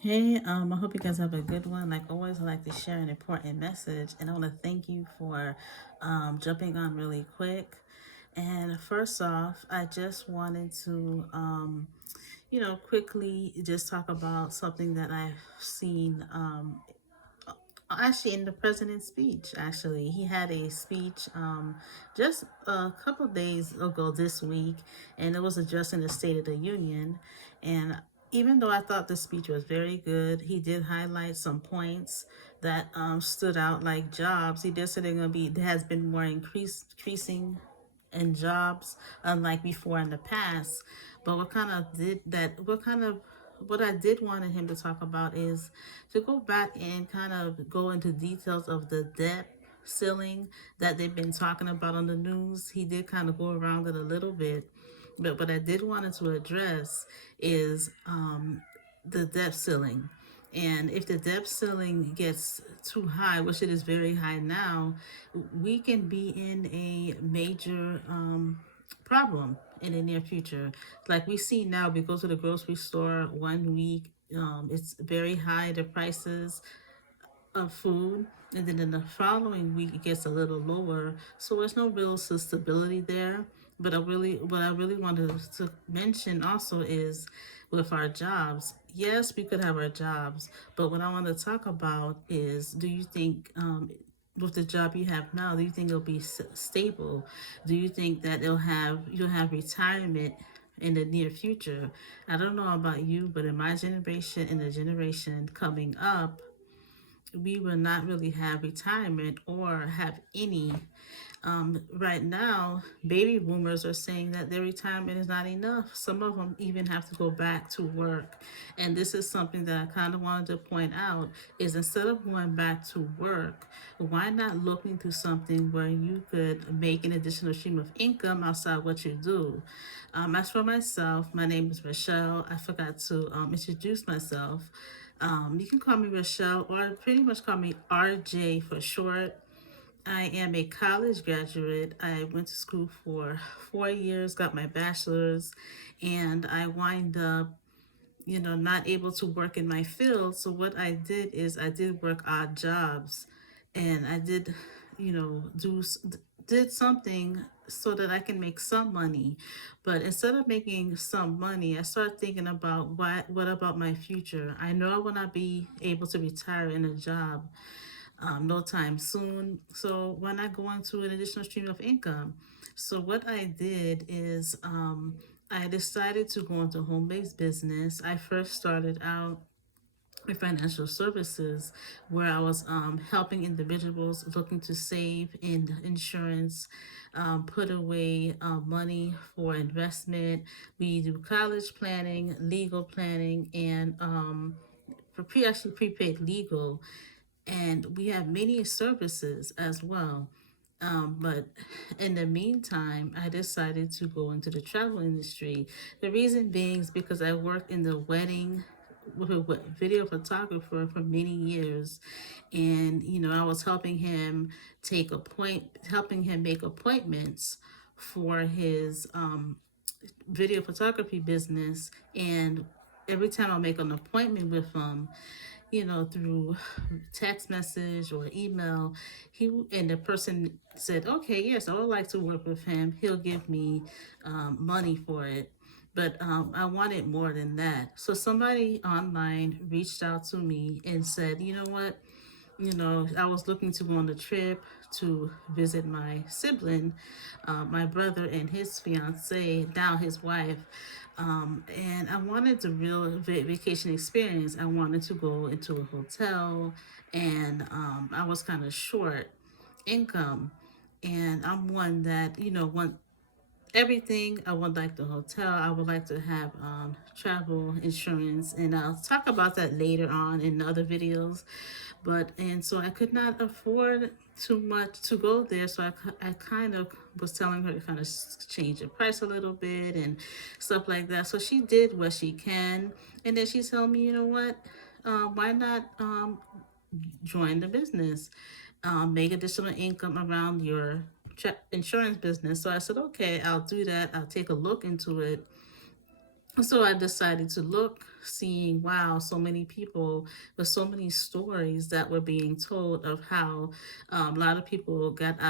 Hey, I hope you guys have a good one. Like always, I like to share an important message, and I want to thank you for jumping on really quick. And first off, I just wanted to, quickly just talk about something that I've seen actually in the president's speech. Actually, he had a speech just a couple days ago this week, and it was addressing the State of the Union. And even though I thought the speech was very good, he did highlight some points that stood out, like jobs. He did say they're gonna be there has been more increasing in jobs unlike before in the past. But what I did wanted him to talk about is to go back and kind of go into details of the debt ceiling that they've been talking about on the news. He did kind of go around it a little bit, but what I did wanted to address is the debt ceiling. And if the debt ceiling gets too high, which it is very high now, we can be in a major problem in the near future. Like we see now, we go to the grocery store one week, it's very high, the prices of food, and then in the following week it gets a little lower. So there's no real stability there. But what I really wanted to mention also is with our jobs. Yes, we could have our jobs, but what I want to talk about is, do you think with the job you have now, do you think it'll be stable? Do you think that you'll have retirement in the near future? I don't know about you, but in my generation and the generation coming up, we will not really have retirement or have any. Right now, baby boomers are saying that their retirement is not enough. Some of them even have to go back to work. And this is something that I kind of wanted to point out is instead of going back to work, why not look into something where you could make an additional stream of income outside what you do? As for myself, my name is Rochelle. I forgot to introduce myself. You can call me Rochelle or pretty much call me RJ for short. I am a college graduate. I went to school for 4 years, got my bachelor's, and I wind up, not able to work in my field. So what I did is I did work odd jobs, and I did, did something so that I can make some money. But instead of making some money, I started thinking about what about my future. I know I will not be able to retire in a job no time soon. So why not go into an additional stream of income? So what I did is I decided to go into home-based business. I first started out with financial services where I was helping individuals looking to save in insurance, put away money for investment. We do college planning, legal planning, and actually prepaid legal, and we have many services as well. But in the meantime, I decided to go into the travel industry. The reason being is because I worked in the wedding with a video photographer for many years, and I was helping him make appointments for his video photography business. And every time I make an appointment with him, through text message or email, the person said, "Okay, yes, I would like to work with him. He'll give me money for it." But I wanted more than that. So somebody online reached out to me and said, "You know what? I was looking to go on a trip to visit my sibling, my brother and his fiance, now his wife. And I wanted the real vacation experience. I wanted to go into a hotel, and I was kind of short income. And I'm one that, want everything. I would like the hotel. I would like to have travel insurance, and I'll talk about that later on in other videos. And so I could not afford too much to go there. So I kind of was telling her to kind of change the price a little bit and stuff like that. So she did what she can. And then she told me, you know what? Why not join the business? Make additional income around your insurance business. So I said, okay, I'll do that. I'll take a look into it. So I decided to look seeing, wow, so many people with so many stories that were being told of how a lot of people got out